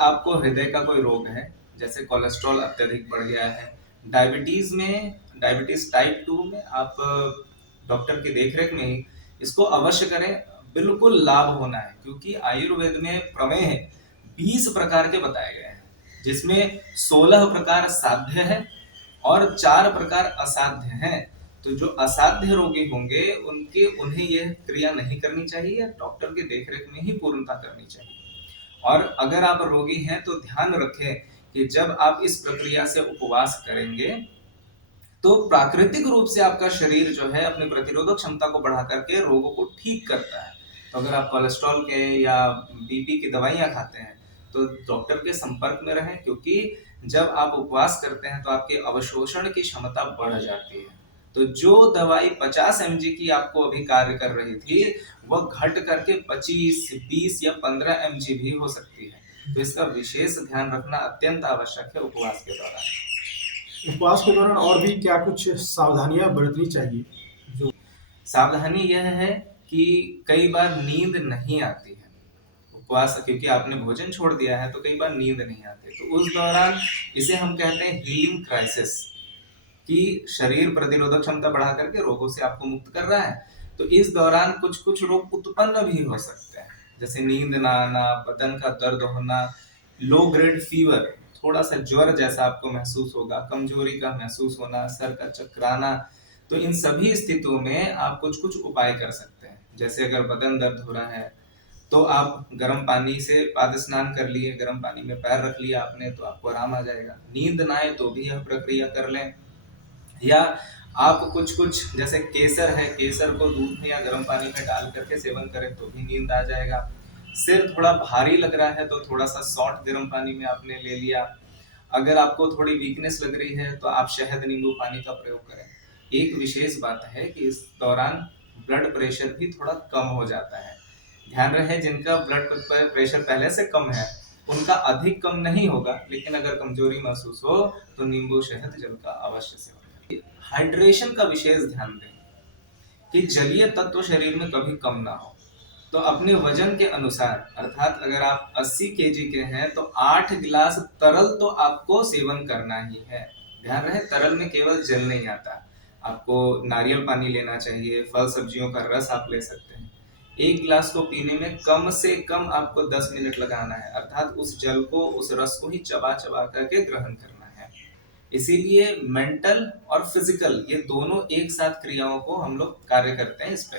आपको हृदय का कोई रोग है, जैसे कोलेस्ट्रॉल अत्यधिक बढ़ गया है, डायबिटीज टाइप 2 में आप डॉक्टर की देखरेख में ही इसको अवश्य करें। बिल्कुल लाभ होना है, क्योंकि आयुर्वेद में प्रमेय 20 प्रकार के बताए गए हैं, जिसमें 16 प्रकार साध्य है और 4 प्रकार असाध्य हैं। तो जो असाध्य रोगी होंगे उन्हें यह क्रिया नहीं करनी चाहिए, डॉक्टर की देखरेख में ही पूर्णता करनी चाहिए। और अगर आप रोगी हैं तो ध्यान रखें कि जब आप इस प्रक्रिया से उपवास करेंगे तो प्राकृतिक रूप से आपका शरीर जो है अपनी प्रतिरोधक क्षमता को बढ़ा करके रोगों को ठीक करता है। तो अगर आप कोलेस्ट्रॉल के या बीपी की दवाइयां खाते हैं तो डॉक्टर के संपर्क में रहें, क्योंकि जब आप उपवास करते हैं तो आपकी अवशोषण की क्षमता बढ़ जाती है। तो जो दवाई 50 mg की आपको अभी कार्य कर रही थी वह घट करके 25, 20 या 15 mg भी हो सकती है। तो इसका विशेष ध्यान रखना अत्यंत आवश्यक है उपवास के दौरान। उपवास के दौरान और भी क्या कुछ सावधानियां बरतनी चाहिए? जो सावधानी यह है कि कई बार नींद नहीं आती है उपवास, क्योंकि आपने भोजन छोड़ दिया है तो कई बार नींद नहीं आती। तो उस दौरान इसे हम कहते हैं हीलिंग क्राइसिस, कि शरीर प्रतिरोधक क्षमता बढ़ा करके रोगों से आपको मुक्त कर रहा है। तो इस दौरान कुछ कुछ रोग उत्पन्न भी हो सकते हैं, जैसे नींद ना आना, बदन का दर्द होना, लो ग्रेड फीवर, थोड़ा सा ज्वर जैसा आपको महसूस होगा, कमजोरी का महसूस होना, सर का चकराना। तो इन सभी स्थितियों में आप कुछ कुछ उपाय कर सकते हैं। जैसे अगर बदन दर्द हो रहा है तो आप गर्म पानी से पाद स्नान कर लिए, गर्म पानी में पैर रख लिया आपने तो आपको आराम आ जाएगा। नींद ना आए तो भी यह प्रक्रिया कर लें, या आप कुछ कुछ जैसे केसर है, केसर को दूध में या गर्म पानी में डाल करके सेवन करें तो भी नींद आ जाएगा। सिर थोड़ा भारी लग रहा है तो थोड़ा सा सौंठ गर्म पानी में आपने ले लिया। अगर आपको थोड़ी वीकनेस लग रही है तो आप शहद नींबू पानी का प्रयोग करें। एक विशेष बात है कि इस दौरान ब्लड प्रेशर भी थोड़ा कम हो जाता है। ध्यान रहे जिनका ब्लड प्रेशर पहले से कम है उनका अधिक कम नहीं होगा, लेकिन अगर कमजोरी महसूस हो तो नींबू शहद जल का अवश्य सेवन। हाइड्रेशन का विशेष ध्यान दें कि जलीय तत्व शरीर में कभी कम ना हो। तो अपने वजन के अनुसार, अर्थात अगर आप 80 केजी के हैं तो 8 गिलास तरल तो आपको सेवन करना ही है। ध्यान रहे तरल में केवल जल नहीं आता, आपको नारियल पानी लेना चाहिए, फल सब्जियों का रस आप ले सकते हैं। एक गिलास को पीने में कम से कम आपको 10 मिनट लगाना है, अर्थात उस जल को, उस रस को ही चबा चबा करके ग्रहण करना है। इसीलिए मेंटल और फिजिकल ये दोनों एक साथ क्रियाओं को हम लोग कार्य करते हैं इस पे।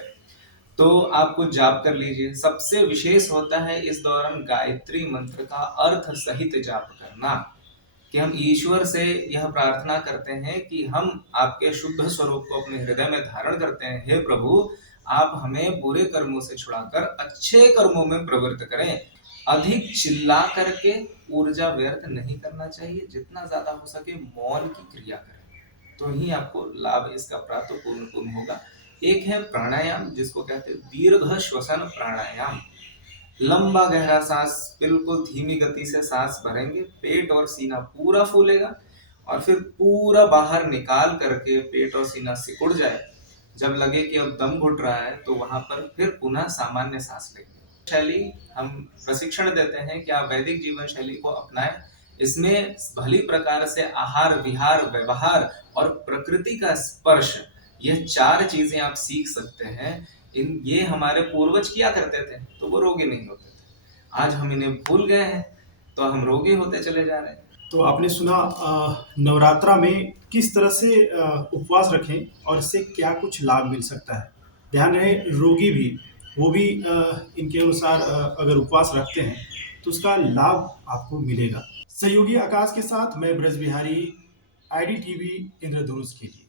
तो आप कुछ जाप कर लीजिए। सबसे विशेष होता है इस दौरान गायत्री मंत्र का अर्थ सहित जाप करना, कि हम ईश्वर से यह प्रार्थना करते हैं कि हम आपके शुद्ध स्वरूप को अपने हृदय में धारण करते हैं। हे प्रभु, आप हमें बुरे कर्मों से छुड़ाकर अच्छे कर्मों में प्रवृत्त करें। अधिक चिल्ला करके ऊर्जा व्यर्थ नहीं करना चाहिए, जितना ज्यादा हो सके मौन की क्रिया करें, तो ही आपको लाभ इसका प्राप्त पूर्ण होगा। एक है प्राणायाम, जिसको कहते हैं दीर्घ श्वसन प्राणायाम। लंबा गहरा सांस, बिल्कुल धीमी गति से सांस भरेंगे, पेट और सीना पूरा फूलेगा और फिर पूरा बाहर निकाल करके पेट और सीना सिकुड़ जाए। जब लगे कि अब दम घुट रहा है तो वहां पर फिर पुनः सामान्य सांस लेंगे। शैली हम प्रशिक्षण देते हैं कि आप वैदिक जीवन शैली को अपनाएं। इसमें भली प्रकार से आहार विहार व्यवहार और प्रकृति का स्पर्श, यह 4 चीजें आप सीख सकते हैं। ये हमारे पूर्वज किया करते थे तो वो रोगी नहीं होते थे। आज हम इन्हें भूल गए हैं तो हम रोगी होते चले जा रहे हैं। तो आपने सुना नवरात्रा में किस तरह से उपवास रखें और इससे क्या कुछ लाभ मिल सकता है। ध्यान रहे रोगी भी, वो भी इनके अनुसार अगर उपवास रखते हैं तो उसका लाभ आपको मिलेगा। सहयोगी आकाश के साथ मैं ब्रज बिहारी, आईडी टीवी इंद्रधनुष के लिए।